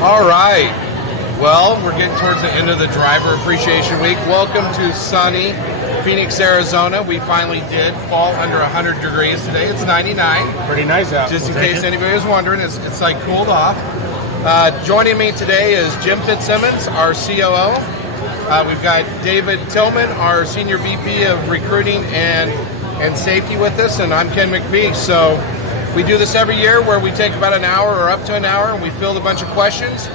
All right. Well, we're getting towards the end of the Driver Appreciation Week. Welcome to sunny Phoenix, Arizona. We finally did fall under 100 degrees today. It's 99. Pretty nice out. Just in case anybody was wondering, it's like cooled off. Joining me today is Jim Fitzsimmons, our COO. We've got David Tillman, our Senior VP of Recruiting and Safety with us, and I'm Ken McBee. So we do this every year where we take about an hour or up to an hour and we field a bunch of questions.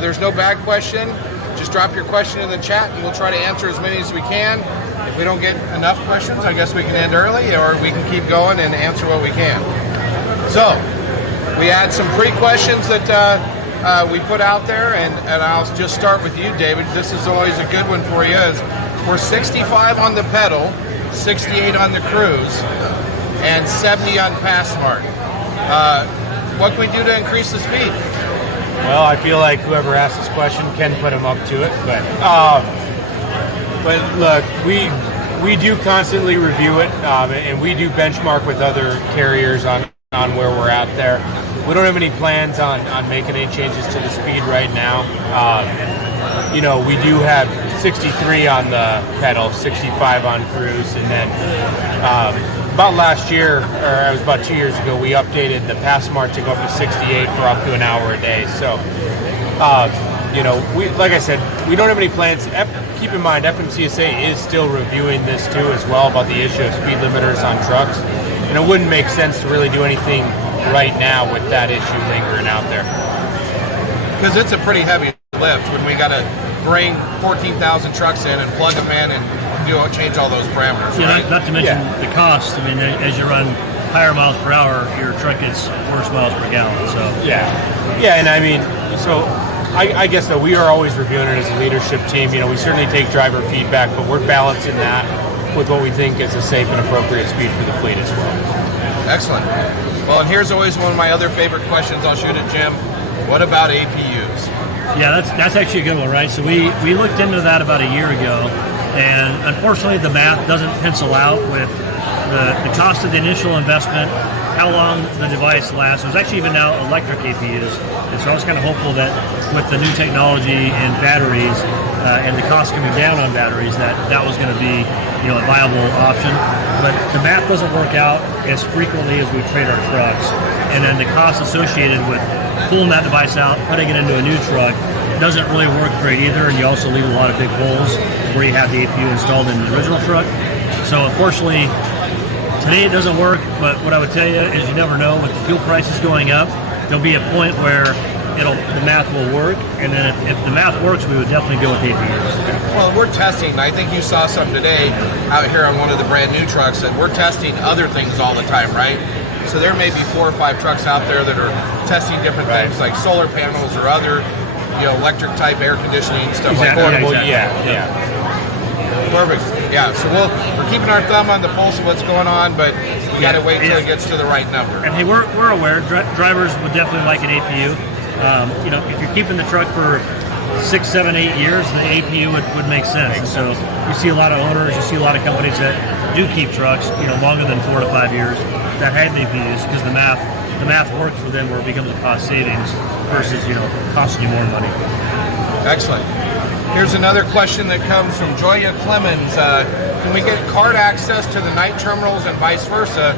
There's no bad question. Just drop your question in the chat and we'll try to answer as many as we can. If we don't get enough questions, I guess we can end early, or we can keep going and answer what we can. So we had some pre-questions that we put out there, and I'll just start with you, David. This is always a good one for you. We're 65 on the pedal, 68 on the cruise, and 70 on PassSmart. What can we do to increase the speed? Well, I feel like whoever asked this question can put them up to it, but look, we do constantly review it, and we do benchmark with other carriers on where we're at there. We don't have any plans on making any changes to the speed right now. We do have 63 on the pedal, 65 on cruise, and then about last year, or it was about 2 years ago, we updated the PassSmart to go up to 68 for up to an hour a day. So, like I said, we don't have any plans. Keep in mind, FMCSA is still reviewing this too as well about the issue of speed limiters on trucks. And it wouldn't make sense to really do anything right now with that issue lingering out there. Because it's a pretty heavy lift when we got to bring 14,000 trucks in and plug them in and change all those parameters. Yeah, right? not to mention the cost. I mean, as you run higher miles per hour, your truck gets worse miles per gallon. So and I mean, so I guess that we are always reviewing it as a leadership team. We certainly take driver feedback, but we're balancing that with what we think is a safe and appropriate speed for the fleet as well. Excellent. Well, and here's always one of my other favorite questions. I'll shoot at Jim. What about APUs? Yeah, that's actually a good one, right? So we looked into that about a year ago, and unfortunately the math doesn't pencil out with the cost of the initial investment, how long the device lasts. There's actually even now electric APUs, and so I was kind of hopeful that with the new technology and batteries and the cost coming down on batteries, that was going to be a viable option. But the math doesn't work out as frequently as we trade our trucks, and then the cost associated with pulling that device out, putting it into a new truck, doesn't really work great either, and you also leave a lot of big holes where you have the APU installed in the original truck. So unfortunately, today it doesn't work, but what I would tell you is you never know. With the fuel prices going up, there'll be a point where the math will work, and then if the math works, we would definitely go with APUs. Well, we're testing. I think you saw some today out here on one of the brand new trucks that we're testing other things all the time, right? So there may be 4 or 5 trucks out there that are testing different things like solar panels or other electric type air conditioning, stuff like that. Portable, yeah. Perfect. Yeah, so we're keeping our thumb on the pulse of what's going on, but we got to wait till it gets to the right number. And hey, we're aware drivers would definitely like an APU. If you're keeping the truck for 6, 7, 8 years, the APU would make sense. And so you see a lot of owners, you see a lot of companies that do keep trucks, longer than 4 to 5 years that have APUs because the math works for them where it becomes a cost savings versus, costing you more money. Excellent. Here's another question that comes from Joya Clemens. Can we get card access to the night terminals and vice versa,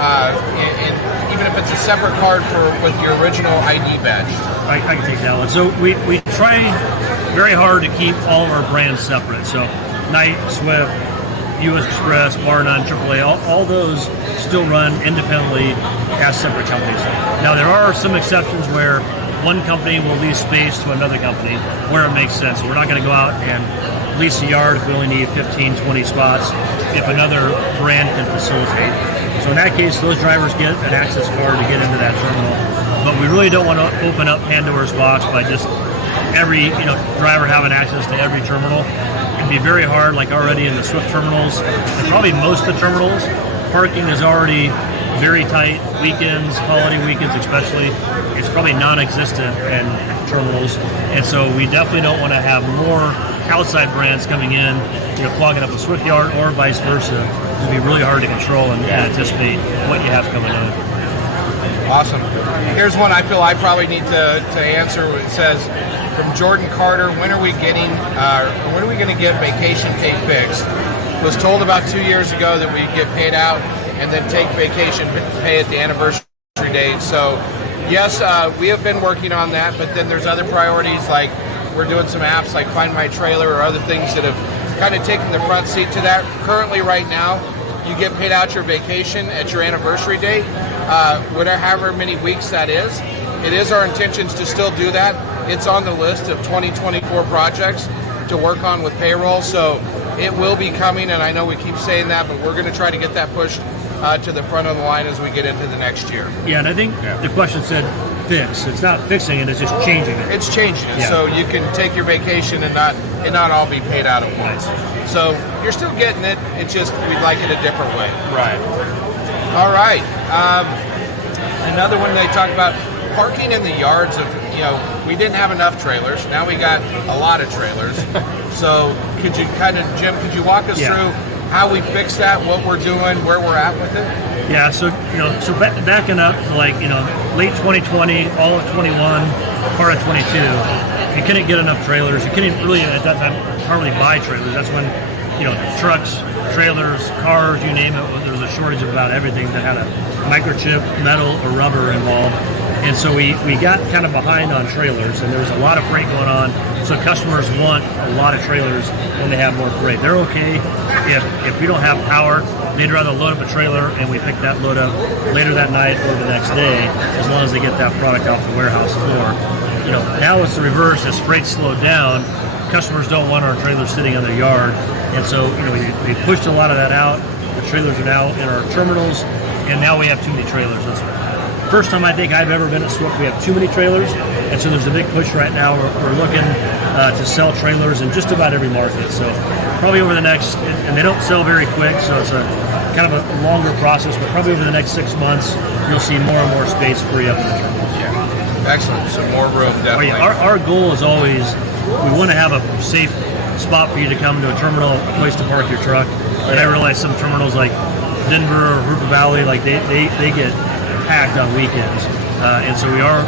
and even if it's a separate card with your original ID badge? I can take that one. So we try very hard to keep all of our brands separate. So Knight, Swift, U.S. Express, Bar-None, AAA, all those still run independently as separate companies. Now there are some exceptions where one company will lease space to another company where it makes sense. We're not going to go out and lease a yard if we only need 15, 20 spots if another brand can facilitate. So in that case, those drivers get an access card to get into that terminal. But we really don't want to open up Pandora's box by just every driver having access to every terminal. It'd be very hard, like already in the Swift terminals, and probably most of the terminals, parking is already very tight. Weekends, holiday weekends especially, it's probably non-existent in terminals. And so we definitely don't want to have more outside brands coming in, clogging up a Swift yard or vice versa. It'll be really hard to control and anticipate what you have coming in. Awesome. Here's one I feel I probably need to answer. It says from Jordan Carter, when are we going to get vacation pay fixed? Was told about 2 years ago that we get paid out and then take vacation pay at the anniversary date. So yes, we have been working on that, but then there's other priorities, like we're doing some apps like Find My Trailer or other things that have kind of taken the front seat to that. Currently right now, you get paid out your vacation at your anniversary date, however many weeks that is. It is our intentions to still do that. It's on the list of 2024 projects to work on with payroll, so it will be coming, and I know we keep saying that, but we're going to try to get that pushed to the front of the line as we get into the next year. Yeah, and I think the question said fix. It's not fixing it, it's just changing it. It's changing it, so you can take your vacation and not all be paid out at once. So you're still getting it, it's just we'd like it a different way. Right. All right. Another one they talk about, parking in the yards of, we didn't have enough trailers. Now we got a lot of trailers. So could you Jim, could you walk us through how we fix that, what we're doing, where we're at with it? Yeah, so backing up to late 2020, all of 21, part of 22, you couldn't get enough trailers. You couldn't really at that time hardly buy trailers. That's when trucks, trailers, cars, you name it. There was a shortage of about everything that had a microchip, metal, or rubber involved. And so we got kind of behind on trailers, and there was a lot of freight going on. So customers want a lot of trailers when they have more freight. They're okay if we don't have power. They'd rather load up a trailer and we pick that load up later that night or the next day, as long as they get that product off the warehouse floor. Now it's the reverse. As freight slowed down, customers don't want our trailers sitting on their yard, and so we pushed a lot of that out. The trailers are now in our terminals, and now we have too many trailers. That's first time I think I've ever been at Swift. We have too many trailers, and so there's a big push right now. We're looking to sell trailers in just about every market. So probably over the next, and they don't sell very quick, so it's a kind of a longer process, but probably over the next 6 months, you'll see more and more space free up in the terminals. Yeah, excellent. Some more room, definitely. Our goal is always, we want to have a safe spot for you to come to a terminal, a place to park your truck. And I realize some terminals like Denver or Rupa Valley, they get packed on weekends, and so we are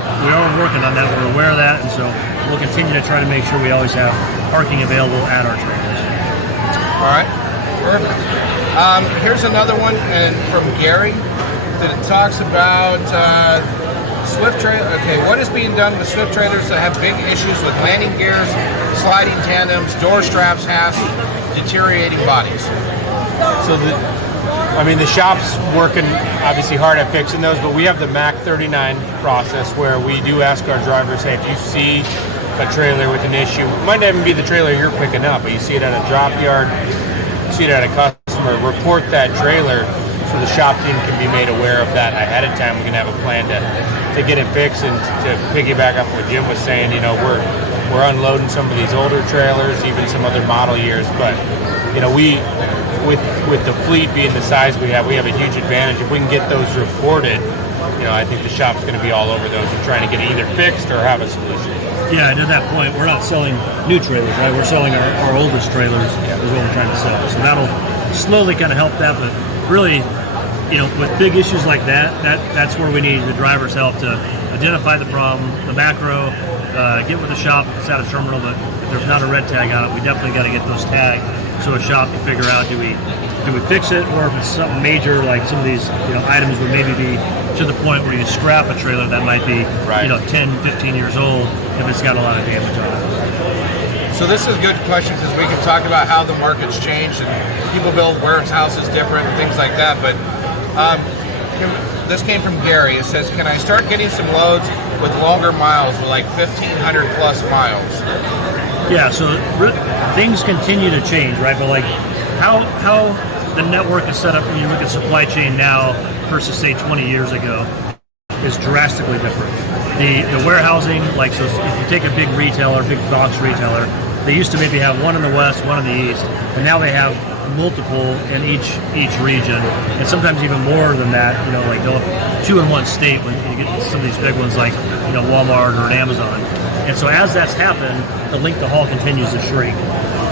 working on that. We're aware of that, and so we'll continue to try to make sure we always have parking available at our trailers. All right, perfect. Here's another one, and from Gary, that it talks about Swift trailer. Okay, what is being done with Swift trailers that have big issues with landing gears, sliding tandems, door straps, hasps, deteriorating bodies? So the shop's working obviously hard at fixing those, but we have the MAC 39 process where we do ask our drivers, hey, if you see a trailer with an issue, it might not even be the trailer you're picking up, but you see it at a drop yard, you see it at a customer, report that trailer so the shop team can be made aware of that ahead of time. We can have a plan to get it fixed. And to piggyback off what Jim was saying, we're unloading some of these older trailers, even some other model years, but we with the fleet being the size we have a huge advantage. If we can get those reported, I think the shop's going to be all over those and trying to get it either fixed or have a solution. Yeah, and at that point, we're not selling new trailers, right? We're selling our oldest trailers is what we're trying to sell. So that'll slowly kind of help that, but really, with big issues like that's where we need the driver's help to identify the problem, the macro, get with the shop if it's at a terminal, but if there's not a red tag on it, we definitely got to get those tagged so a shop can figure out do we fix it, or if it's something major like some of these items would maybe be to the point where you scrap a trailer that might be 10, 15 years old if it's got a lot of damage on it. So this is a good question because we can talk about how the market's changed and people build warehouses different and things like that, but this came from Gary. It says, can I start getting some loads with longer miles, with like 1,500 plus miles? Yeah, so things continue to change, right? But how the network is set up when you look at supply chain now versus say 20 years ago is drastically different. The warehousing, so if you take a big retailer, big box retailer, they used to maybe have one in the west, one in the east, and now they have multiple in each region, and sometimes even more than that. They'll have 2 in one state when you get some of these big ones like Walmart or an Amazon. And so as that's happened, the length of haul continues to shrink.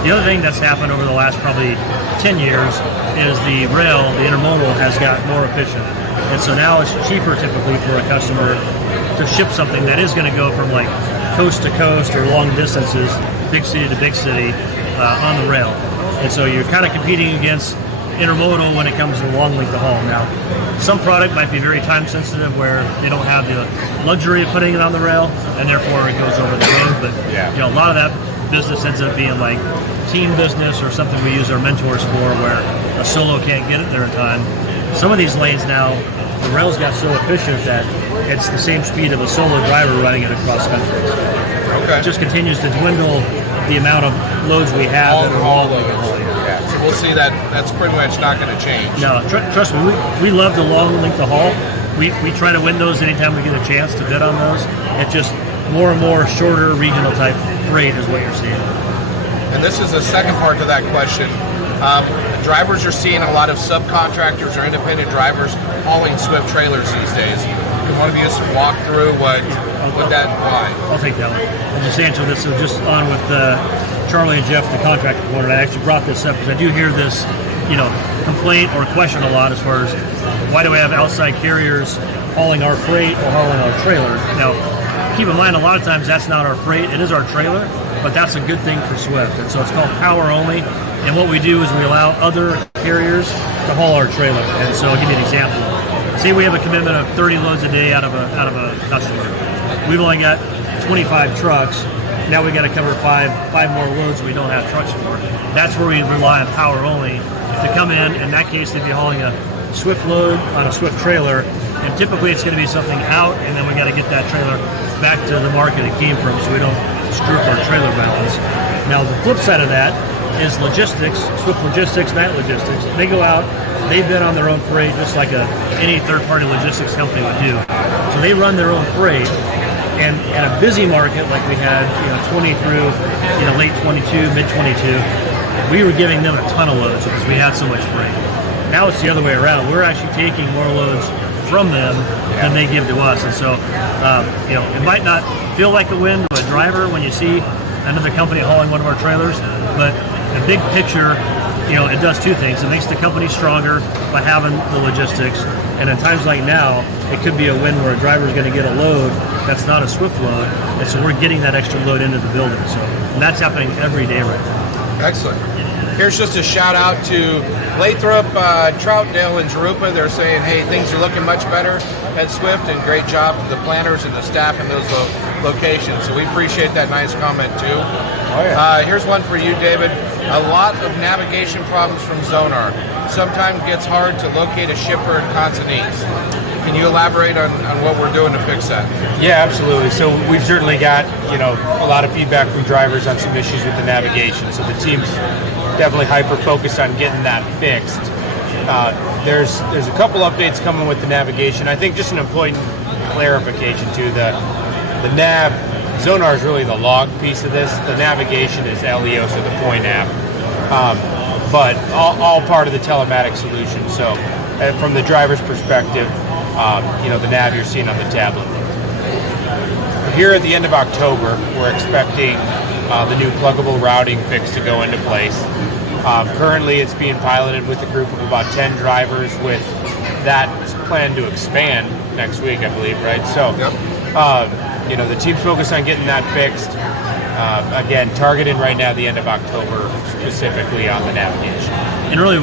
The other thing that's happened over the last probably 10 years is the rail, the intermodal, has got more efficient. And so now it's cheaper typically for a customer to ship something that is going to go from like coast to coast or long distances, big city to big city, on the rail. And so you're kind of competing against intermodal when it comes to long length of haul. Now, some product might be very time sensitive where they don't have the luxury of putting it on the rail, and therefore it goes over the road. But a lot of that business ends up being like team business or something we use our mentors for, where a solo can't get it there in time. Some of these lanes now, the rails got so efficient that it's the same speed of a solo driver running it across country. Okay. It just continues to dwindle the amount of loads we have that are long length of haul. Yeah, so we'll see that that's pretty much not going to change. No, trust me, we love the long length of haul. We try to win those anytime we get a chance to bid on those. It's just more and more shorter regional type freight is what you're seeing. And this is the second part to that question. Drivers are seeing a lot of subcontractors or independent drivers hauling Swift trailers these days. Can one of you just walk through why? I'll take that one. I'll just answer this. So just on with Charlie and Jeff, the contract component, I actually brought this up because I do hear this, complaint or question a lot as far as why do we have outside carriers hauling our freight or hauling our trailer? Now, keep in mind, a lot of times that's not our freight. It is our trailer, but that's a good thing for Swift. And so it's called power only. And what we do is we allow other carriers to haul our trailer. And so I'll give you an example. Say we have a commitment of 30 loads a day out of a customer. We've only got 25 trucks. Now we got to cover five more loads we don't have trucks for. That's where we rely on power only to come in. In that case, they'd be hauling a Swift load on a Swift trailer, and typically it's going to be something out, and then we got to get that trailer back to the market it came from, so we don't screw up our trailer balance. Now the flip side of that is logistics, Swift Logistics, Night Logistics. They go out, they bid on their own freight just like any third-party logistics company would do. So they run their own freight, and in a busy market like we had, 20 through late 22, mid 22, we were giving them a ton of loads because we had so much freight. Now it's the other way around. We're actually taking more loads from them than they give to us, and so it might not feel like a win to a driver when you see another company hauling one of our trailers, but the big picture, it does two things. It makes the company stronger by having the logistics, and in times like now, it could be a win where a driver is going to get a load that's not a Swift load, and so we're getting that extra load into the building. So, and that's happening every day right now. Excellent. Here's just a shout out to Lathrop, Troutdale, and Jurupa. They're saying, hey, things are looking much better at Swift, and great job to the planners and the staff in those locations. So we appreciate that nice comment too. Oh, yeah. Here's one for you, David. A lot of navigation problems from Zonar. Sometimes it gets hard to locate a shipper in Consonnes. Can you elaborate on what we're doing to fix that? Yeah, absolutely. So we've certainly got, a lot of feedback from drivers on some issues with the navigation. So the team's definitely hyper-focused on getting that fixed. There's a couple updates coming with the navigation. I think just an important clarification too. The nav, Zonar is really the log piece of this. The navigation is LEO, so the point app. But all part of the telematic solution. So from the driver's perspective, the nav you're seeing on the tablet. Here at the end of October, we're expecting the new pluggable routing fix to go into place. Currently, it's being piloted with a group of about 10 drivers, with that plan to expand next week, I believe, right? So, the team's focused on getting that fixed. Again, targeted right now the end of October, specifically on the navigation. And really,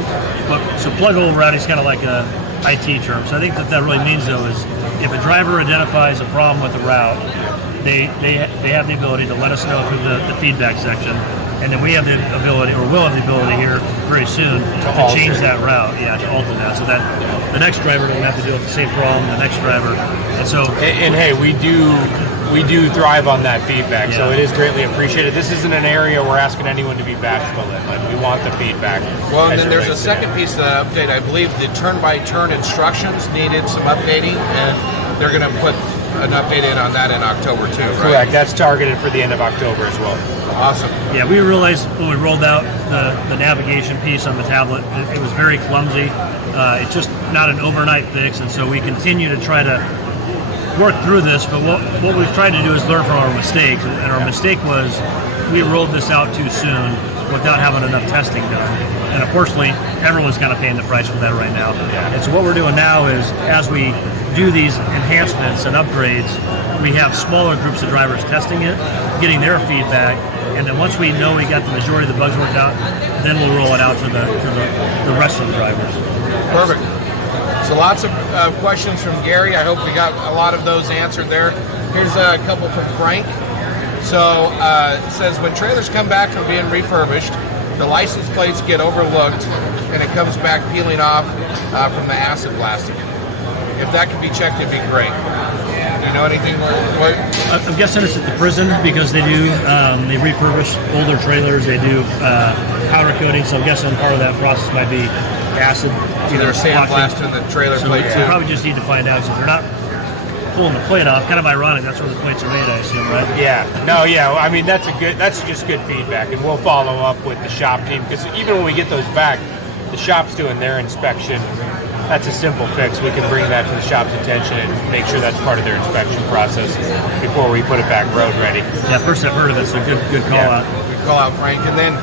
so pluggable routing is kind of like a IT term. So I think that really means, though, is if a driver identifies a problem with the route, they have the ability to let us know through the feedback section, and then we have the ability, or will have the ability here very soon to change that route, to alter that, so that the next driver doesn't have to deal with the same problem, the next driver. And so, and hey, we do thrive on that feedback, so it is greatly appreciated. This isn't an area we're asking anyone to be bashful in. Like, we want the feedback. Well, and then there's a second piece of that update. I believe the turn-by-turn instructions needed some updating, and they're going to put an update on that in October too, right? Correct. That's targeted for the end of October as well. Awesome. Yeah, we realized when we rolled out the navigation piece on the tablet, it was very clumsy. It's just not an overnight fix, and so we continue to try to work through this. But what we've tried to do is learn from our mistakes, and our mistake was we rolled this out too soon, without having enough testing done. And unfortunately, everyone's kind of paying the price for that right now. And so what we're doing now is, as we do these enhancements and upgrades, we have smaller groups of drivers testing it, getting their feedback, and then once we know we got the majority of the bugs worked out, then we'll roll it out to the rest of the drivers. Perfect. So lots of questions from Gary. I hope we got a lot of those answered there. Here's a couple from Frank. So it says, when trailers come back from being refurbished, the license plates get overlooked and it comes back peeling off from the acid blasting. If that could be checked, it'd be great. Do you know anything? What? I'm guessing it's at the prison because they do, they refurbish older trailers, they do powder coating, so I'm guessing part of that process might be acid. They're sandblasting the trailer plate too. We probably just need to find out, because if they're not pulling the plate off, kind of ironic, that's where the plates are made, I assume, right? Yeah, no, yeah. I mean, that's just good feedback, and we'll follow up with the shop team, because even when we get those back, the shop's doing their inspection. That's a simple fix. We can bring that to the shop's attention and make sure that's part of their inspection process before we put it back road ready. Yeah, first I've heard of it, so good call out. Good call out, Frank. And then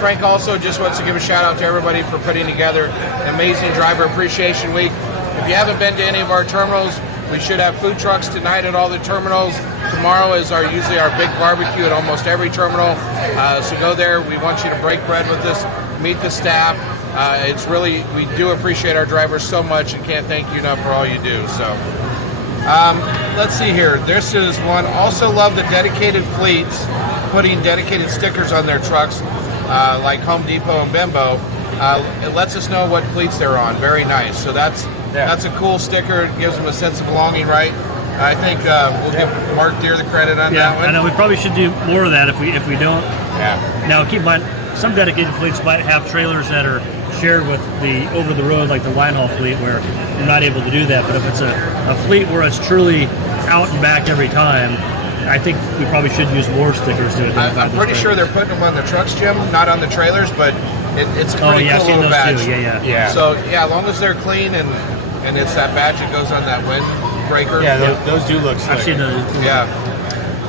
Frank also just wants to give a shout out to everybody for putting together an amazing Driver Appreciation Week. If you haven't been to any of our terminals, we should have food trucks tonight at all the terminals. Tomorrow is usually our big barbecue at almost every terminal. So go there. We want you to break bread with us, meet the staff. It's really, we do appreciate our drivers so much and can't thank you enough for all you do. So let's see here. This is one. Also love the dedicated fleets putting dedicated stickers on their trucks, like Home Depot and Bimbo. It lets us know what fleets they're on. Very nice. So that's a cool sticker. It gives them a sense of belonging, right? I think we'll give Mark Deere the credit on that one. I know we probably should do more of that if we don't. Yeah. Now keep in mind, some dedicated fleets might have trailers that are shared with the over-the-road, like the line haul fleet, where you're not able to do that. But if it's a fleet where it's truly out and back every time, I think we probably should use more stickers to identify. I'm pretty sure they're putting them on the trucks, Jim, not on the trailers, but it's a pretty cool little badge. Too. Yeah. So as long as they're clean and it's that badge that goes on that windbreaker. Yeah, those do look slick. I've seen those. Yeah.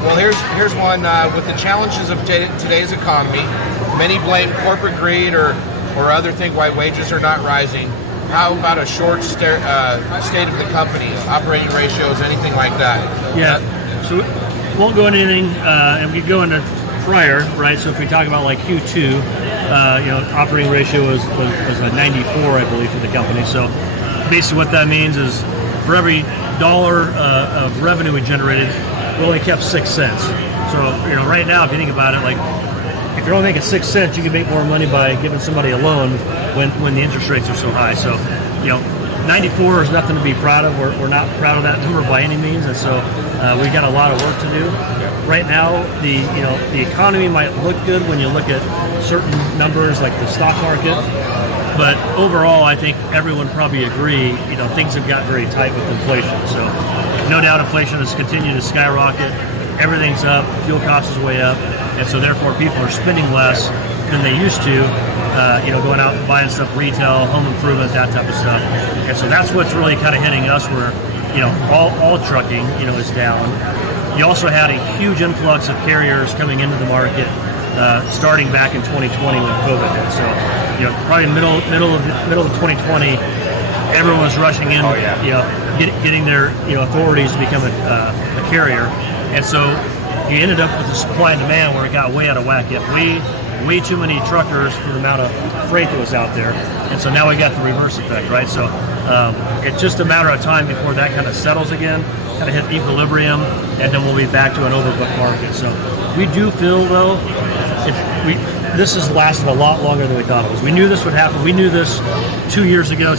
Well, here's one with the challenges of today's economy. Many blame corporate greed or other things why wages are not rising. How about a short state of the company, operating ratios, anything like that? Yeah. So we won't go into anything, and we go into prior, right? So if we talk about like Q2, operating ratio was a 94, I believe, for the company. So basically what that means is for every dollar of revenue we generated, we only kept 6 cents. So right now, if you think about it, like if you're only making 6 cents, you can make more money by giving somebody a loan when the interest rates are so high. So 94 is nothing to be proud of. We're not proud of that number by any means, and so we got a lot of work to do. Right now, the economy might look good when you look at certain numbers like the stock market, but overall, I think everyone probably agree. Things have got very tight with inflation. So no doubt, inflation has continued to skyrocket. Everything's up. Fuel costs is way up, and so therefore, people are spending less than they used to. Going out and buying stuff retail, home improvement, that type of stuff. And so that's what's really kind of hitting us where, all trucking, is down. You also had a huge influx of carriers coming into the market starting back in 2020 when COVID hit. So, probably middle of 2020, everyone was rushing in, getting their, authorities to become a carrier. And so you ended up with a supply and demand where it got way out of whack. You had way too many truckers for the amount of freight that was out there, and so now we got the reverse effect, right? So it's just a matter of time before that kind of settles again, kind of hit equilibrium, and then we'll be back to an overbooked market. So we do feel though, this has lasted a lot longer than we thought it was. We knew this would happen. We knew this 2.5 years ago.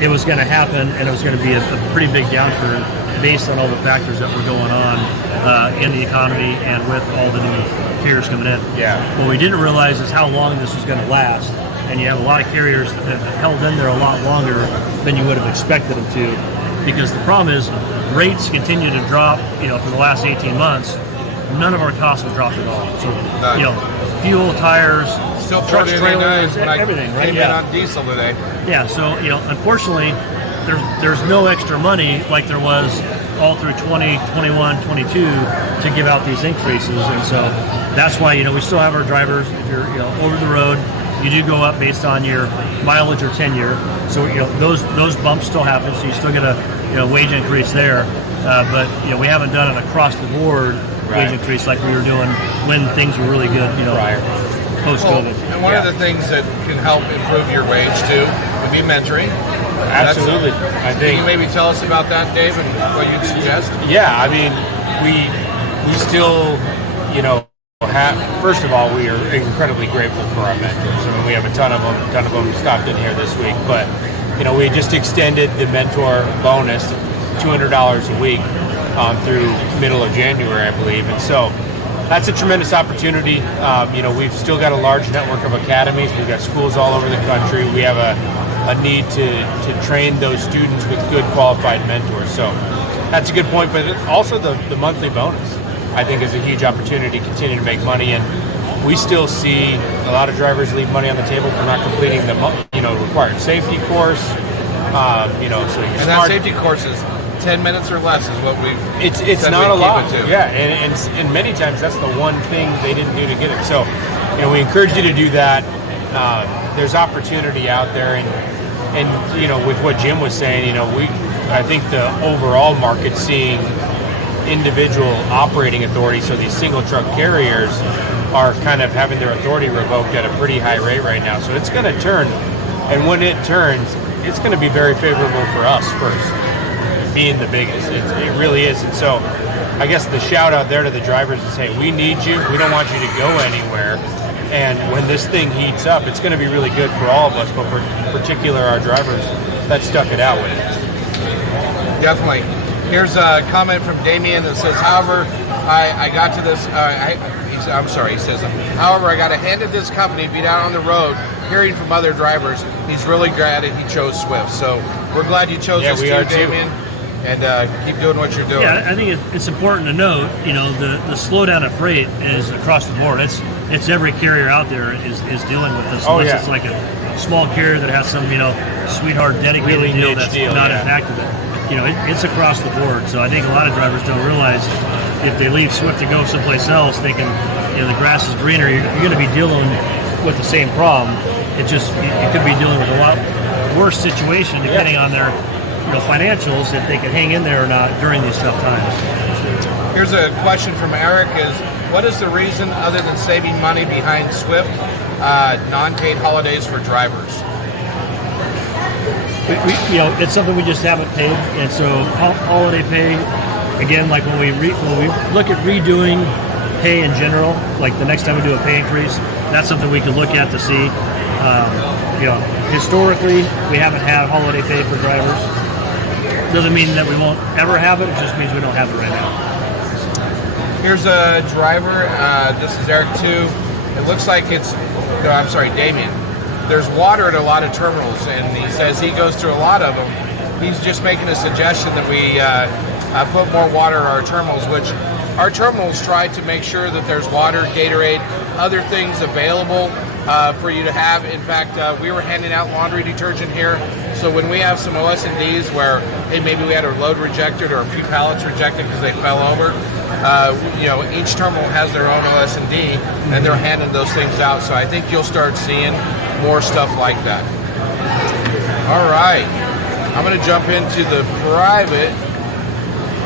It was going to happen, and it was going to be a pretty big downturn based on all the factors that were going on in the economy and with all the new carriers coming in. Yeah. What we didn't realize is how long this was going to last, and you have a lot of carriers that have held in there a lot longer than you would have expected them to, because the problem is rates continue to drop. For the last 18 months, none of our costs have dropped at all. So fuel, tires, still trucks, trailers, everything, right? Came in on diesel today. Yeah. So unfortunately, there's no extra money like there was all through 20, 21, 22 to give out these increases. And so that's why, we still have our drivers. If you're, over the road, you do go up based on your mileage or tenure. So, those bumps still happen. So you still get a, wage increase there. But, we haven't done an across the board wage increase like we were doing when things were really good, post-COVID. Well, and one of the things that can help improve your wage too would be mentoring. Absolutely. I think. Can you maybe tell us about that, Dave, and what you'd suggest? Yeah, I mean, we still, first of all, we are incredibly grateful for our mentors. I mean, we have a ton of them stopped in here this week, but we just extended the mentor bonus, $200 a week, through middle of January, I believe, and so that's a tremendous opportunity. We've still got a large network of academies. We've got schools all over the country. We have a need to train those students with good qualified mentors. So that's a good point. But also the monthly bonus, I think, is a huge opportunity to continue to make money. And we still see a lot of drivers leave money on the table for not completing the required safety course. So you're and smart. that safety course is 10 minutes or less is what we've it's not a lot. Yeah, and many times that's the one thing they didn't do to get it. So, we encourage you to do that. There's opportunity out there, and with what Jim was saying, I think the overall market seeing individual operating authority, so these single truck carriers are kind of having their authority revoked at a pretty high rate right now. So it's going to turn, and when it turns, it's going to be very favorable for us first, being the biggest. It really is. And so I guess the shout out there to the drivers is, hey, we need you. We don't want you to go anywhere. And when this thing heats up, it's going to be really good for all of us, but for particular our drivers that stuck it out with it. Definitely. Here's a comment from Damien that says, however, I got to this, he says, however, I got to hand it this company, be down on the road, hearing from other drivers, he's really glad that he chose Swift. So we're glad you chose us too, Damien. And keep doing what you're doing. Yeah, I think it's important to note, the slowdown of freight is across the board. It's every carrier out there is dealing with this. Unless it's like a small carrier that has some, sweetheart dedicated really deal that's not impacted it. It's across the board. So I think a lot of drivers don't realize if they leave Swift to go someplace else, thinking, the grass is greener, you're going to be dealing with the same problem. It just, you could be dealing with a lot worse situation depending on their financials, if they can hang in there or not during these tough times. Here's a question from Eric: is what is the reason, other than saving money, behind Swift non-paid holidays for drivers? It's something we just haven't paid, and so holiday pay, again, like when we look at redoing pay in general, like the next time we do a pay increase, that's something we can look at to see. Historically, we haven't had holiday pay for drivers. Doesn't mean that we won't ever have it. It just means we don't have it right now. Here's a driver. This is Eric too. It looks like Damien. There's water at a lot of terminals, and he says he goes through a lot of them. He's just making a suggestion that we put more water at our terminals, which our terminals try to make sure that there's water, Gatorade, other things available for you to have. In fact, we were handing out laundry detergent here, so when we have some OS&Ds where, hey, maybe we had our load rejected or a few pallets rejected because they fell over, each terminal has their own OS&D, and they're handing those things out. So I think you'll start seeing more stuff like that. All right, I'm going to jump into the private.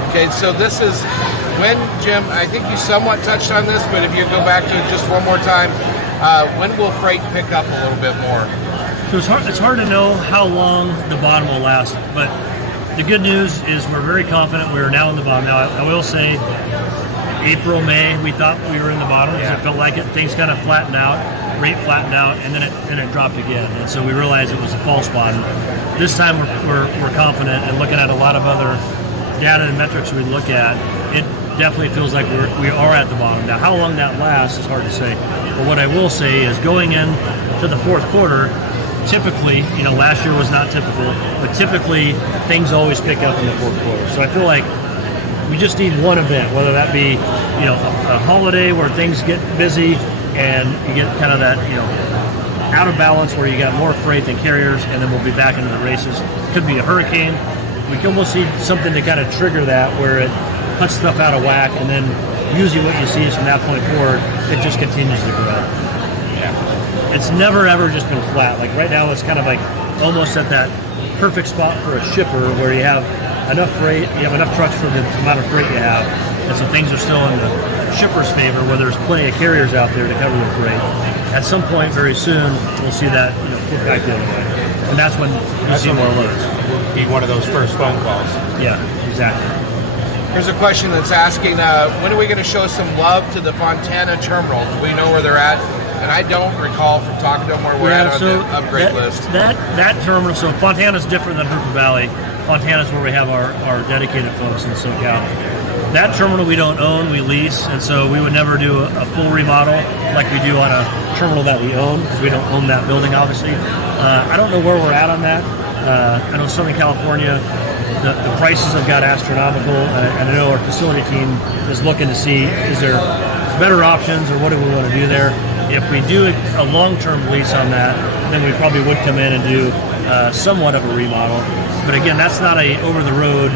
Okay, so this is when, Jim, I think you somewhat touched on this, but if you go back to it just one more time, when will freight pick up a little bit more? So it's hard to know how long the bottom will last, but the good news is we're very confident we're now in the bottom. Now, I will say April, May, we thought we were in the bottom because it felt like it. Things kind of flattened out, rate flattened out, and then it dropped again. And so we realized it was a false bottom. This time we're confident, and looking at a lot of other data and metrics we look at, it definitely feels like we are at the bottom. Now, how long that lasts is hard to say. But what I will say is going into the fourth quarter, typically, last year was not typical, but typically things always pick up in the fourth quarter. So I feel like we just need one event, whether that be, a holiday where things get busy and you get kind of that, out of balance where you got more freight than carriers, and then we'll be back into the races. Could be a hurricane, we can almost see something to kind of trigger that, where it puts stuff out of whack, and then usually what you see is from that point forward, it just continues to grow. Yeah. It's never ever just been flat. Like right now, it's kind of like almost at that perfect spot for a shipper, where you have enough freight, you have enough trucks for the amount of freight you have, and so things are still in the shipper's favor, where there's plenty of carriers out there to cover the freight. At some point, very soon, we'll see that flip back the other way, and that's when you see more loads. Be one of those first phone calls. Yeah, exactly. Here's a question that's asking, when are we going to show some love to the Fontana Terminal? Do we know where they're at? And I don't recall from talking to them where we're at on the upgrade list. That terminal, so Fontana's different than Hooper Valley. Fontana's where we have our dedicated folks in SoCal. That terminal we don't own, we lease, and so we would never do a full remodel like we do on a terminal that we own, because we don't own that building, obviously. I don't know where we're at on that. I know Southern California, the prices have got astronomical, and I know our facility team is looking to see, is there better options, or what do we want to do there? If we do a long-term lease on that, then we probably would come in and do somewhat of a remodel. But again, that's not a over-the-road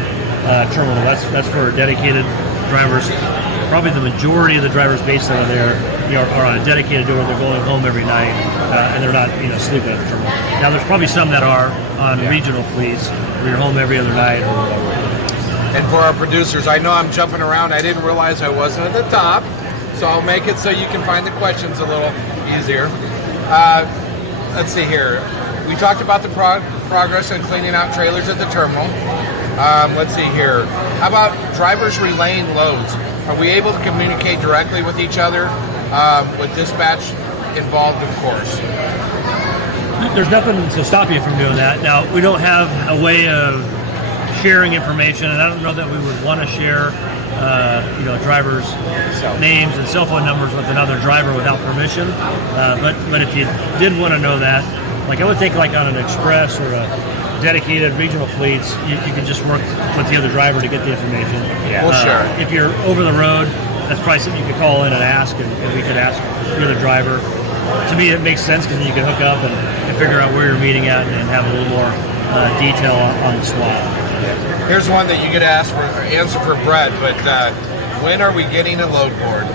terminal. That's for dedicated drivers. Probably the majority of the drivers based out of there are on a dedicated door. They're going home every night, and they're not sleeping at the terminal. Now, there's probably some that are on regional fleets where you're home every other night or whatever. And for our producers, I know I'm jumping around. I didn't realize I wasn't at the top, so I'll make it so you can find the questions a little easier. Let's see here. We talked about the progress in cleaning out trailers at the terminal. Let's see here. How about drivers relaying loads? Are we able to communicate directly with each other, with dispatch involved, of course? There's nothing to stop you from doing that. Now, we don't have a way of sharing information, and I don't know that we would want to share drivers' names and cell phone numbers with another driver without permission. But if you did want to know that, like I would think like on an express or a dedicated regional fleets, you can just work with the other driver to get the information. Yeah. Well, sure. If you're over the road, that's probably something you could call in and ask, and we could ask the other driver. To me, it makes sense, because then you can hook up and figure out where you're meeting at and have a little more detail on the swap. Here's one that you could answer for Brett, but when are we getting a load board?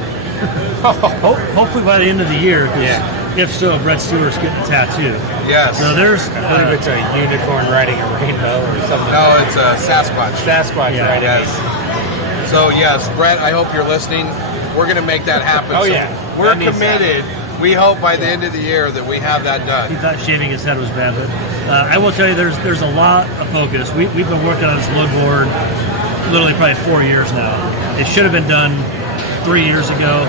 Hopefully by the end of the year. If so, Brett Stewart's getting a tattoo. Yes. So there's. I believe it's a unicorn riding a rainbow or something. No, it's a Sasquatch. Sasquatch, Yeah. right? Yes. So yes, Brett, I hope you're listening. We're going to make that happen. Oh, So yeah. we're That needs to committed. We hope by the end of the year that we have that done. He thought shaving his head was bad, but I will tell you, there's a lot of focus. We've been working on this load board literally probably 4 years now. It should have been done 3 years ago.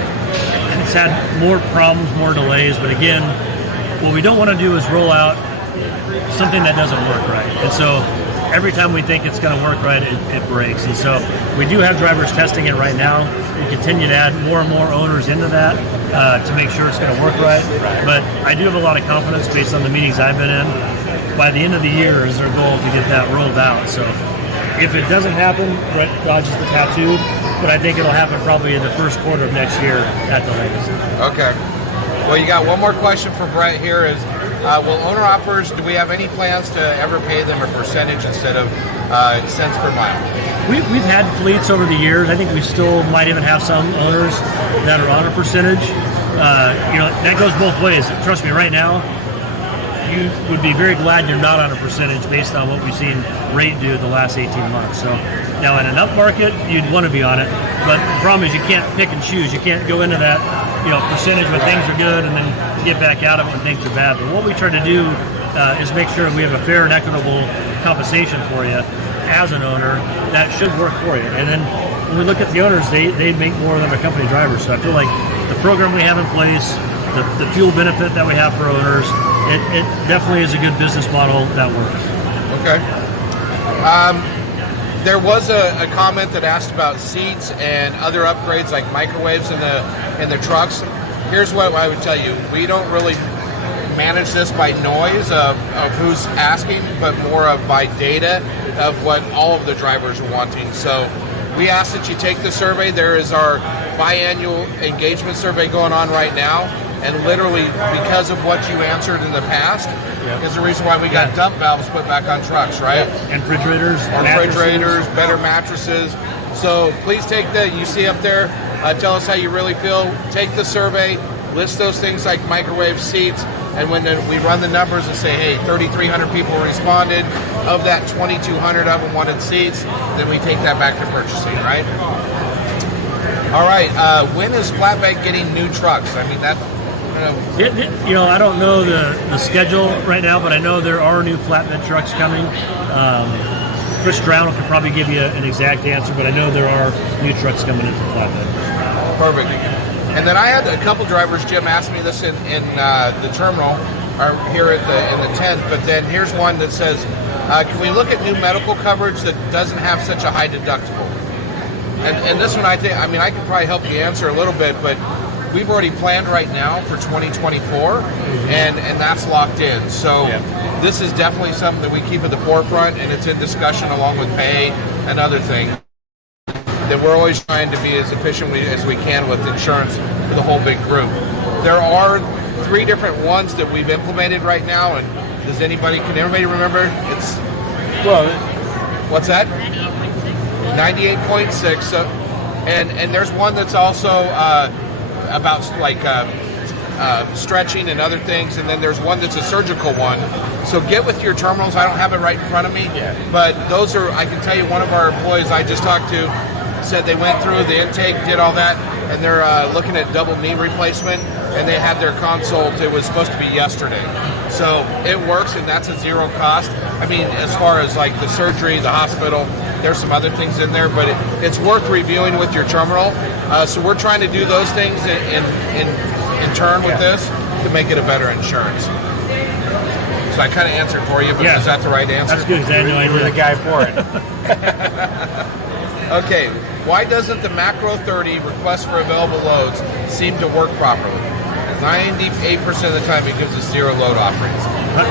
It's had more problems, more delays, but again, what we don't want to do is roll out something that doesn't work right. And so every time we think it's going to work right, it breaks. And so we do have drivers testing it right now. We continue to add more and more owners into that to make sure it's going to work right. But I do have a lot of confidence based on the meetings I've been in. By the end of the year is our goal to get that rolled out. So if it doesn't happen, Brett dodges the tattoo, but I think it'll happen probably in the first quarter of next year at the latest. Okay. Well, you got one more question for Brett here is, will owner-operators, do we have any plans to ever pay them a percentage instead of cents per mile? We've had fleets over the years. I think we still might even have some owners that are on a percentage. That goes both ways. Trust me, right now, you would be very glad you're not on a percentage based on what we've seen rate do the last 18 months. So now in an up market, you'd want to be on it, but the problem is you can't pick and choose. You can't go into that percentage when things are good and then get back out of it when things are bad. But what we try to do is make sure we have a fair and equitable compensation for you as an owner that should work for you. And then when we look at the owners, they make more than a company driver. So I feel like the program we have in place, the fuel benefit that we have for owners, it definitely is a good business model that works. Okay. There was a comment that asked about seats and other upgrades like microwaves in the trucks. Here's what I would tell you. We don't really manage this by noise of who's asking, but more of by data of what all of the drivers are wanting. So we ask that you take the survey. There is our biannual engagement survey going on right now. And literally, because of what you answered in the past, is the reason why we got dump valves put back on trucks, right? And refrigerators, better mattresses. So please take that you see up there. Tell us how you really feel. Take the survey. List those things like microwave seats. And when we run the numbers and say, hey, 3,300 people responded, of that 2,200 of them wanted seats, then we take that back to purchasing, right? All right. When is Flatbed getting new trucks? I mean, that. I don't know the schedule right now, but I know there are new flatbed trucks coming. Chris Drown could probably give you an exact answer, but I know there are new trucks coming into flatbed. Perfect. And then I had a couple drivers, Jim asked me this in the terminal, or here in the tent, but then here's one that says, can we look at new medical coverage that doesn't have such a high deductible? And this one, I can probably help you answer a little bit, but we've already planned right now for 2024, and that's locked in. So this is definitely something that we keep at the forefront, and it's in discussion along with pay and other things. That we're always trying to be as efficient as we can with insurance for the whole big group. There are 3 different ones that we've implemented right now, and can everybody remember? What's that? 98.6. So, and there's one that's also about like stretching and other things, and then there's one that's a surgical one. So get with your terminals. I don't have it right in front of me, but those are, I can tell you, one of our employees I just talked to said they went through the intake, did all that, and they're looking at double knee replacement, and they had their consult. It was supposed to be yesterday. So it works, and that's a zero cost. I mean, as far as like the surgery, the hospital, there's some other things in there, but it's worth reviewing with your terminal. So we're trying to do those things in turn with this to make it a better insurance. So I kind of answered for you, but is that the right answer? That's good, because I had no idea. You were the guy for it. Okay, why doesn't the Macro 30 request for available loads seem to work properly? 98% of the time it gives us 0 load offerings.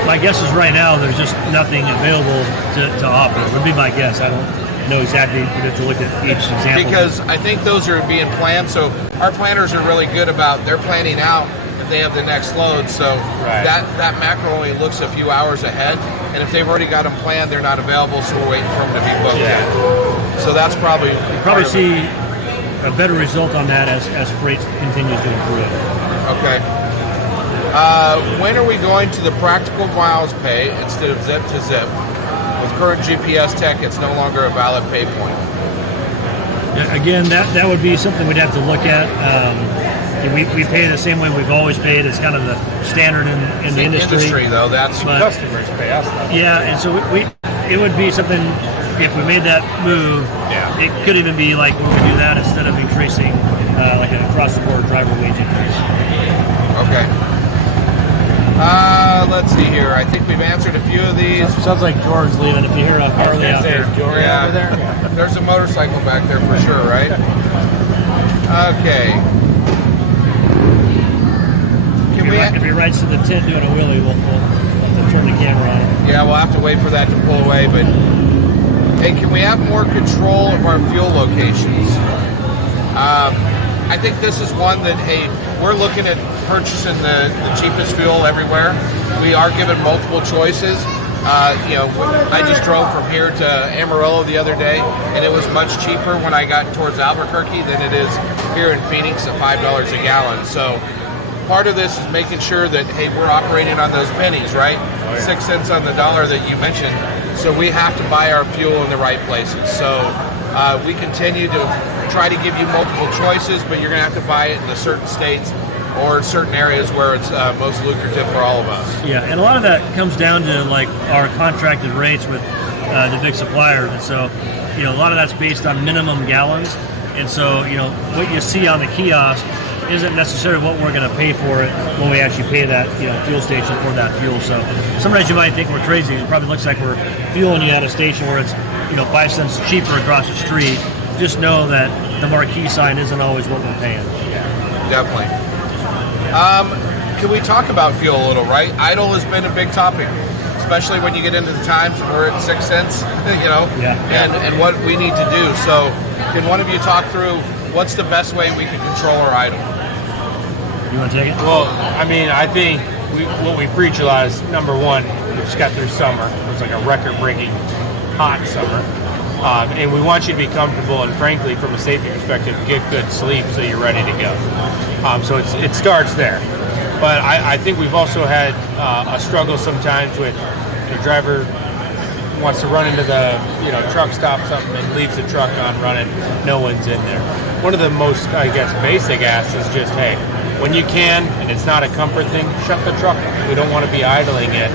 My guess is right now there's just nothing available to offer. Would be my guess. I don't know exactly. We have to look at each example. Because I think those are being planned. So our planners are really good about they're planning out if they have the next load. So that macro only looks a few hours ahead. And if they've already got them planned, they're not available. So we're waiting for them to be booked in. So that's probably you probably see a better result on that as freight continues to improve. Okay. When are we going to the practical miles pay instead of zip to zip? With current GPS tech, it's no longer a valid pay point. Again, that would be something we'd have to look at. We pay the same way we've always paid. It's kind of the standard in the industry. Though, that's customers pay us though. Yeah, and so it would be something, if we made that move, it could even be like we would do that instead of increasing like an across-the-board driver wage increase. Okay. Let's see here. I think we've answered a few of these. Sounds like George's leaving. If you hear a Harley out there. George over there? Yeah. There's a motorcycle back there for sure, right? Okay. If he rides to the tent doing a wheelie, we'll have to turn the camera on him. Yeah, we'll have to wait for that to pull away. But hey, can we have more control of our fuel locations? I think this is one that, hey, we're looking at purchasing the cheapest fuel everywhere. We are given multiple choices. I just drove from here to Amarillo the other day, and it was much cheaper when I got towards Albuquerque than it is here in Phoenix at $5 a gallon. So part of this is making sure that, hey, we're operating on those pennies, right? 6 cents on the dollar that you mentioned. So we have to buy our fuel in the right places. So we continue to try to give you multiple choices, but you're going to have to buy it in the certain states or certain areas where it's most lucrative for all of us. Yeah, and a lot of that comes down to like our contracted rates with the big suppliers, and so a lot of that's based on minimum gallons, and so what you see on the kiosk isn't necessarily what we're going to pay for it when we actually pay that fuel station for that fuel. So sometimes you might think we're crazy. It probably looks like we're fueling you at a station where it's 5 cents cheaper across the street. Just know that the marquee sign isn't always what we're paying. Yeah, definitely. Can we talk about fuel a little, right? Idle has been a big topic, especially when you get into the times when we're at 6 cents, and what we need to do. So can one of you talk through what's the best way we can control our idle? You want to take it? Well, I mean, I think what we preach a lot is, number one, we just got through summer. It was like a record-breaking hot summer. And we want you to be comfortable and, frankly, from a safety perspective, get good sleep so you're ready to go. So it starts there. But I think we've also had a struggle sometimes with the driver wants to run into the truck stop something and leaves the truck on running. No one's in there. One of the most, I guess, basic asks is just, hey, when you can, and it's not a comfort thing, shut the truck. We don't want to be idling it.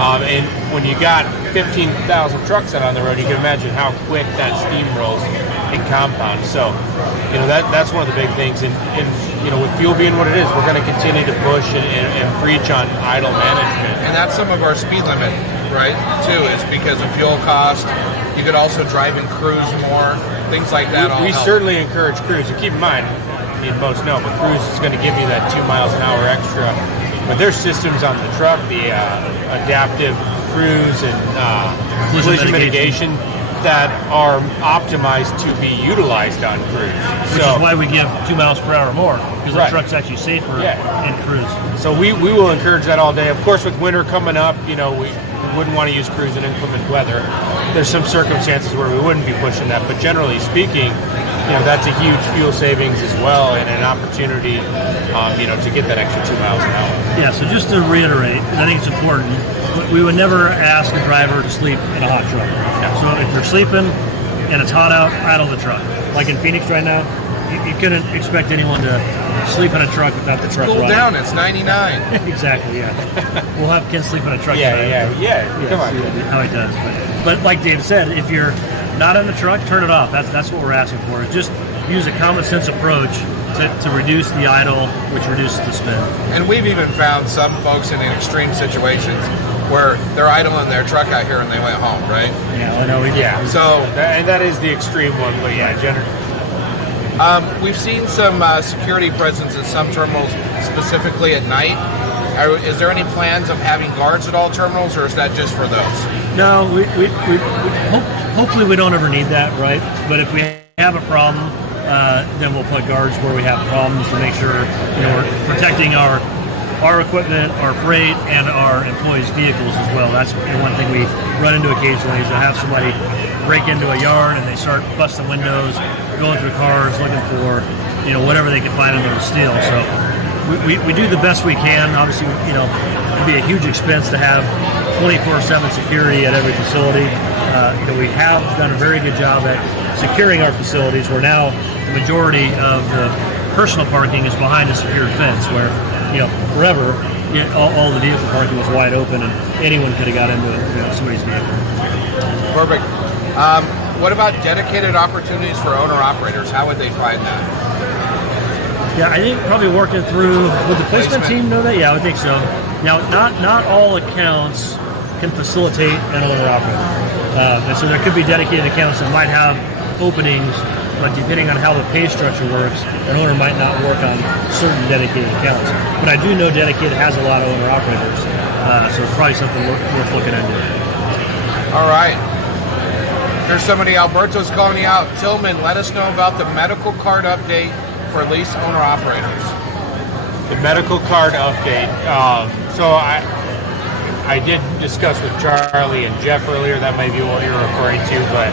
And when you got 15,000 trucks out on the road, you can imagine how quick that steamrolls and compounds. So, that's one of the big things. And with fuel being what it is, we're going to continue to push and preach on idle management. And that's some of our speed limit, right, too, is because of fuel cost. You could also drive and cruise more, things like that. We certainly encourage cruise. And keep in mind, most know, but cruise is going to give you that 2 miles an hour extra. But there's systems on the truck, the adaptive cruise and collision mitigation that are optimized to be utilized on cruise. Which is why we give 2 miles per hour more, because the truck's actually safer in cruise. So we will encourage that all day. Of course, with winter coming up, we wouldn't want to use cruise in inclement weather. There's some circumstances where we wouldn't be pushing that, but generally speaking, that's a huge fuel savings as well and an opportunity, to get that extra 2 miles an hour. Yeah, so just to reiterate, because I think it's important, we would never ask a driver to sleep in a hot truck. Yeah. So if you're sleeping and it's hot out, idle the truck. Like in Phoenix right now, you couldn't expect anyone to sleep in a truck without the truck running. Cool down, it's 99. Exactly, yeah. We'll have Ken sleep in a truck. Yeah. Come on. How he does. But like Dave said, if you're not in the truck, turn it off. That's what we're asking for. Just use a common sense approach to reduce the idle, which reduces the spin. And we've even found some folks in extreme situations where they're idling their truck out here and they went home, right? Yeah, I know. And that is the extreme one, but generally. We've seen some security presence at some terminals, specifically at night. Is there any plans of having guards at all terminals, or is that just for those? No, we hopefully we don't ever need that, right? But if we have a problem, then we'll put guards where we have problems to make sure we're protecting our equipment, our freight, and our employees' vehicles as well. That's one thing we run into occasionally is to have somebody break into a yard and they start busting windows, going through cars, looking for whatever they can find under the steel. So we do the best we can. Obviously, it'd be a huge expense to have 24/7 security at every facility. We have done a very good job at securing our facilities, where now the majority of the personal parking is behind a secured fence, where forever all the vehicle parking was wide open and anyone could have got into somebody's vehicle. Perfect. What about dedicated opportunities for owner-operators? How would they find that? Yeah, I think probably working through, would the placement team know that? Yeah, I would think so. Now, not all accounts can facilitate an owner-operator. And so there could be dedicated accounts that might have openings, but depending on how the pay structure works, an owner might not work on certain dedicated accounts. But I do know dedicated has a lot of owner-operators, so it's probably something worth looking into. All right. There's somebody, Alberto's calling you out. Tillman, let us know about the medical card update for lease owner-operators. The medical card update. So I did discuss with Charlie and Jeff earlier. That may be what you're referring to, but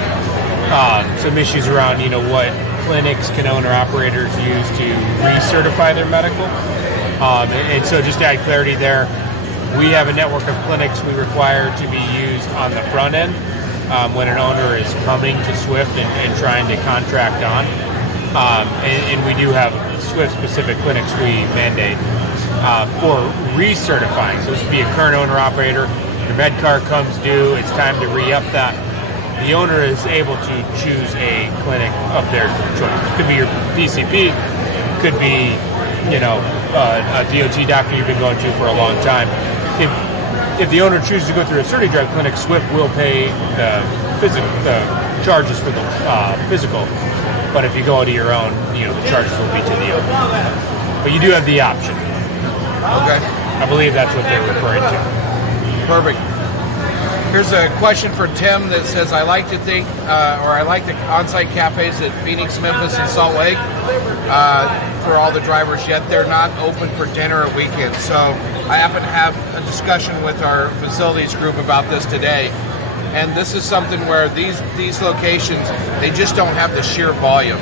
some issues around, what clinics can owner-operators use to recertify their medical. And so just to add clarity there, we have a network of clinics we require to be used on the front end when an owner is coming to Swift and trying to contract on. And we do have Swift-specific clinics we mandate for recertifying. So this would be a current owner-operator. Your med card comes due. It's time to re-up that. The owner is able to choose a clinic of their choice. It could be your PCP. It could be, a DOT doctor you've been going to for a long time. If the owner chooses to go through a Certi Drive clinic, Swift will pay the charges for the physical. But if you go to your own, the charges will be to the owner. But you do have the option. Okay. I believe that's what they're referring to. Perfect. Here's a question for Tim that says, I like to think, or I like the on-site cafes at Phoenix, Memphis, and Salt Lake for all the drivers, yet they're not open for dinner or weekends. So I happen to have a discussion with our facilities group about this today. And this is something where these locations, they just don't have the sheer volume.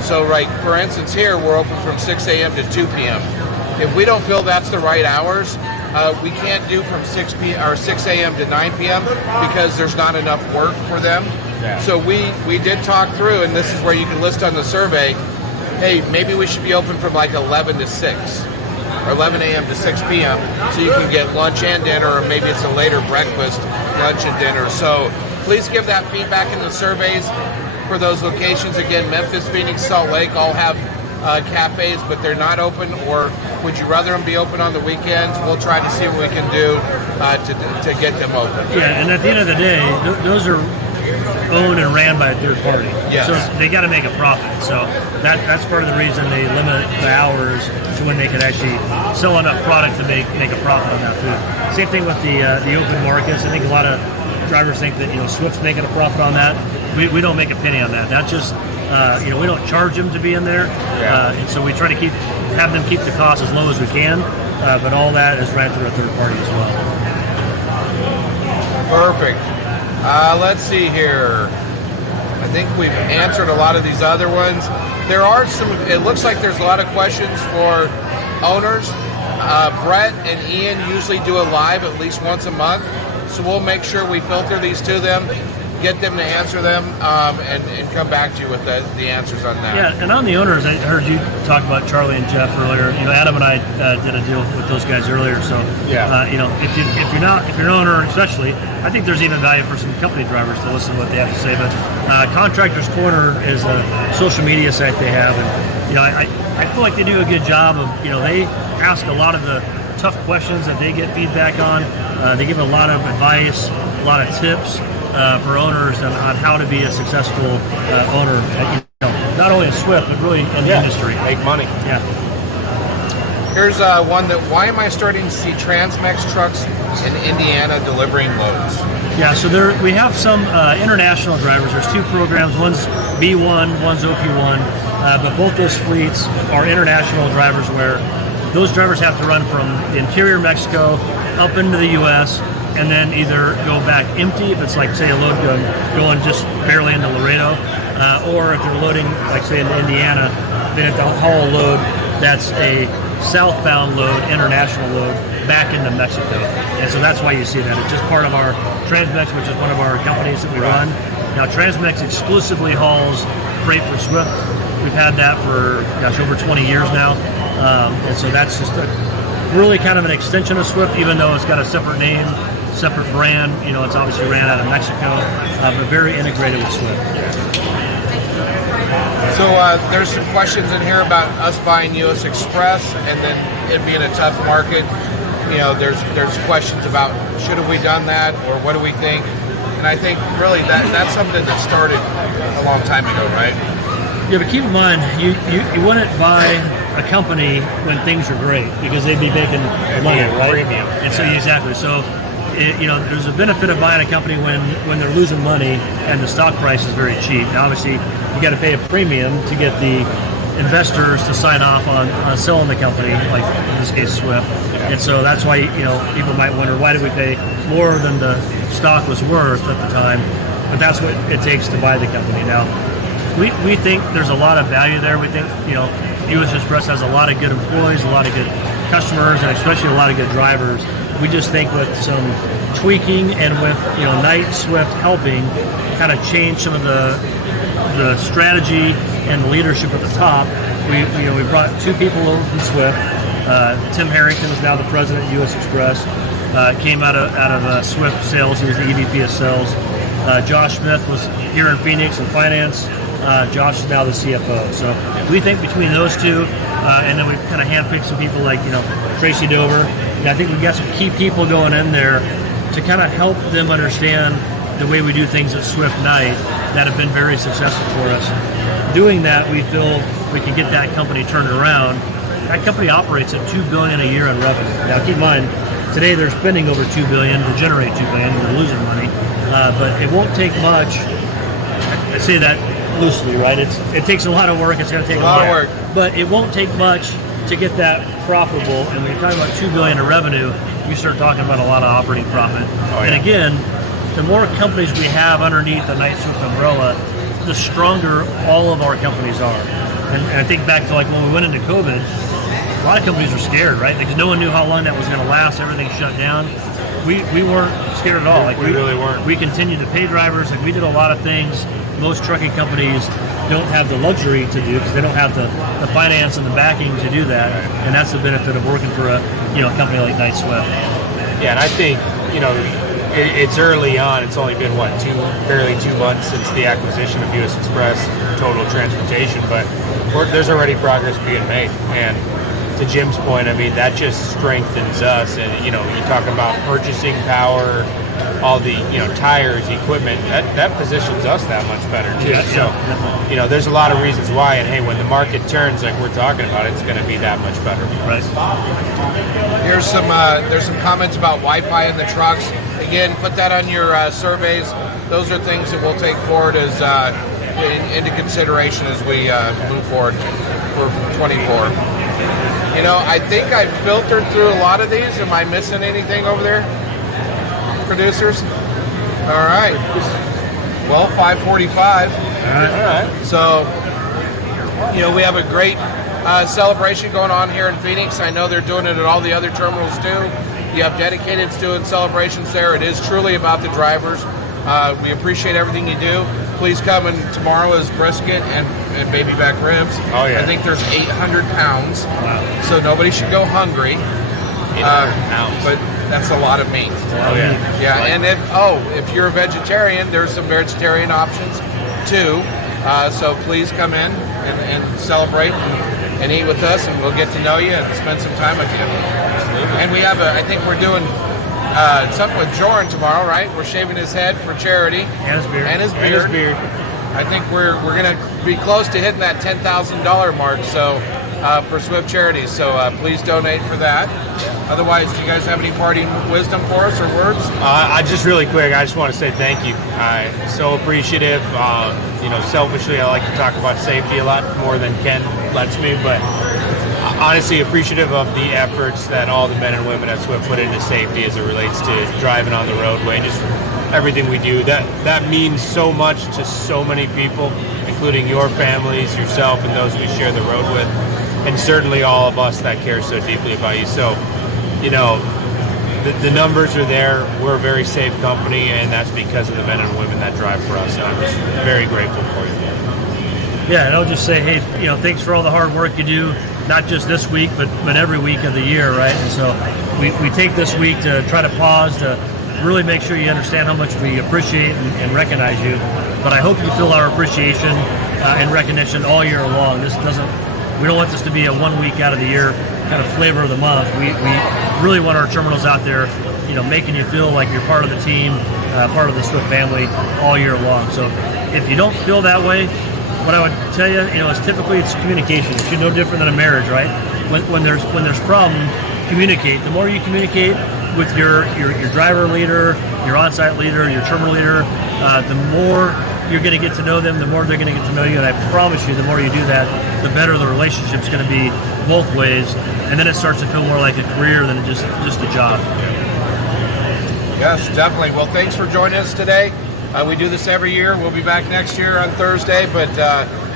So right, for instance, here we're open from 6 a.m. to 2 p.m. If we don't feel that's the right hours, we can't do from 6 a.m. to 9 p.m. because there's not enough work for them. Yeah. So we did talk through, and this is where you can list on the survey, hey, maybe we should be open from like 11 to 6 or 11 a.m. to 6 p.m. so you can get lunch and dinner, or maybe it's a later breakfast, lunch and dinner. So please give that feedback in the surveys for those locations. Again, Memphis, Phoenix, Salt Lake all have cafes, but they're not open. Or would you rather them be open on the weekends? We'll try to see what we can do to get them open. Yeah, and at the end of the day, those are owned and ran by a third party. Yes. So they got to make a profit. So that's part of the reason they limit the hours to when they can actually sell enough product to make a profit on that food. Same thing with the open markets. I think a lot of drivers think that Swift's making a profit on that. We don't make a penny on that. That's just we don't charge them to be in there, and so we try to have them keep the cost as low as we can. But all that is ran through a third party as well. Perfect. Let's see here. I think we've answered a lot of these other ones. There are some, it looks like there's a lot of questions for owners. Brett and Ian usually do a live at least once a month. So we'll make sure we filter these to them, get them to answer them, and come back to you with the answers on that. Yeah, and on the owners, I heard you talk about Charlie and Jeff earlier. Adam and I did a deal with those guys earlier. So if you're an owner, especially, I think there's even value for some company drivers to listen to what they have to say. But Contractors Corner is a social media site they have, and I feel like they do a good job of they ask a lot of the tough questions that they get feedback on. They give a lot of advice, a lot of tips for owners on how to be a successful owner, not only in Swift, but really in the industry. Make money. Yeah. Here's one that, why am I starting to see Transmax trucks in Indiana delivering loads? Yeah, so we have some international drivers. There's two programs. One's B1, one's OP1, but both those fleets are international drivers where those drivers have to run from the interior Mexico up into the U.S., and then either go back empty if it's like, say, a load going just barely into Laredo, or if they're loading, like, say, into Indiana, then it's a haul load that's a southbound load, international load, back into Mexico. And so that's why you see that. It's just part of our Transmax, which is one of our companies that we run. Now, Transmax exclusively hauls freight for Swift. We've had that for, over 20 years now. And so that's just really kind of an extension of Swift, even though it's got a separate name, separate brand. It's obviously ran out of Mexico, but very integrated with Swift. So there's some questions in here about us buying U.S. Express and then it being a tough market. There's questions about should have we done that, or what do we think? And I think really that's something that started a long time ago, right? Yeah, but keep in mind, you wouldn't buy a company when things are great because they'd be making money, right? Premium. And so exactly. So there's a benefit of buying a company when they're losing money and the stock price is very cheap. Now, obviously, you got to pay a premium to get the investors to sign off on selling the company, like in this case Swift. And so that's why people might wonder, why did we pay more than the stock was worth at the time? But that's what it takes to buy the company. Now, we think there's a lot of value there. We think U.S. Express has a lot of good employees, a lot of good customers, and especially a lot of good drivers. We just think with some tweaking and with Knight Swift helping kind of change some of the strategy and the leadership at the top, we brought two people over from Swift. Tim Harrington is now the president of U.S. Express. Came out of Swift sales. He was the EVP of sales. Josh Smith was here in Phoenix in finance. Josh is now the CFO. So we think between those two, and then we've kind of handpicked some people like Tracy Dover. And I think we've got some key people going in there to kind of help them understand the way we do things at Swift Knight that have been very successful for us. Doing that, we feel we can get that company turned around. That company operates at $2 billion a year in revenue. Now, keep in mind, Today they're spending over $2 billion to generate $2 billion. They're losing money, but it won't take much. I say that loosely, right? It takes a lot of work. It's going to take a lot of work, but it won't take much to get that profitable. And when you're talking about $2 billion in revenue, you start talking about a lot of operating profit. And again, the more companies we have underneath the Knight Swift umbrella, the stronger all of our companies are. And I think back to like when we went into COVID, a lot of companies were scared, right? Because no one knew how long that was going to last. Everything shut down. We weren't scared at all. Like we really weren't. We continued to pay drivers. Like we did a lot of things most trucking companies don't have the luxury to do because they don't have the finance and the backing to do that. And that's the benefit of working for a company like Knight Swift. Yeah, and I think it's early on. It's only been barely 2 months since the acquisition of U.S. Express Total Transportation, but there's already progress being made. And to Jim's point, I mean, that just strengthens us. And you talk about purchasing power, all the tires, equipment. That positions us that much better too. So there's a lot of reasons why. And hey, when the market turns like we're talking about, it's going to be that much better. Right. There's some comments about Wi-Fi in the trucks. Again, put that on your surveys. Those are things that we'll take forward as into consideration as we move forward for 24. I think I filtered through a lot of these. Am I missing anything over there, producers? All right. Well, 5:45. All right. So, we have a great celebration going on here in Phoenix. I know they're doing it at all the other terminals too. You have Dedicated's doing celebrations there. It is truly about the drivers. We appreciate everything you do. Please come, and tomorrow is brisket and baby back ribs. Oh, yeah. I think there's 800 pounds. Wow. So nobody should go hungry. 800 pounds. But that's a lot of meat. Oh, yeah. Yeah, and if you're a vegetarian, there's some vegetarian options too. So please come in and celebrate and eat with us, and we'll get to know you and spend some time with you. And we have I think we're doing something with Jordan tomorrow, right? We're shaving his head for charity. And his beard. And his beard. I think we're going to be close to hitting that $10,000 mark. So for Swift Charities. So please donate for that. Otherwise, do you guys have any parting wisdom for us or words? I just really quick, I just want to say thank you. I'm so appreciative. Selfishly, I like to talk about safety a lot more than Ken lets me, but honestly appreciative of the efforts that all the men and women at Swift put into safety as it relates to driving on the roadway, just everything we do. That means so much to so many people, including your families, yourself, and those we share the road with, and certainly all of us that care so deeply about you. So, the numbers are there. We're a very safe company, and that's because of the men and women that drive for us, and I'm just very grateful for you. Yeah, and I'll just say, hey, thanks for all the hard work you do, not just this week, but every week of the year, right? And so we take this week to try to pause, to really make sure you understand how much we appreciate and recognize you. But I hope you feel our appreciation and recognition all year long. We don't want this to be a 1 week out of the year kind of flavor of the month. We really want our terminals out there, making you feel like you're part of the team, part of the Swift family all year long. So if you don't feel that way, what I would tell you, is typically it's communication. It's no different than a marriage, right? When there's problem, communicate. The more you communicate with your driver leader, your on-site leader, your terminal leader, the more you're going to get to know them, the more they're going to get to know you. And I promise you, the more you do that, the better the relationship's going to be both ways. And then it starts to feel more like a career than just a job. Yes, definitely. Well, thanks for joining us today. We do this every year. We'll be back next year on Thursday, but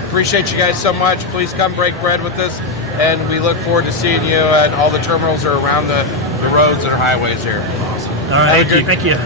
appreciate you guys so much. Please come break bread with us, and we look forward to seeing you at all the terminals or around the roads and highways here. All right, thank you.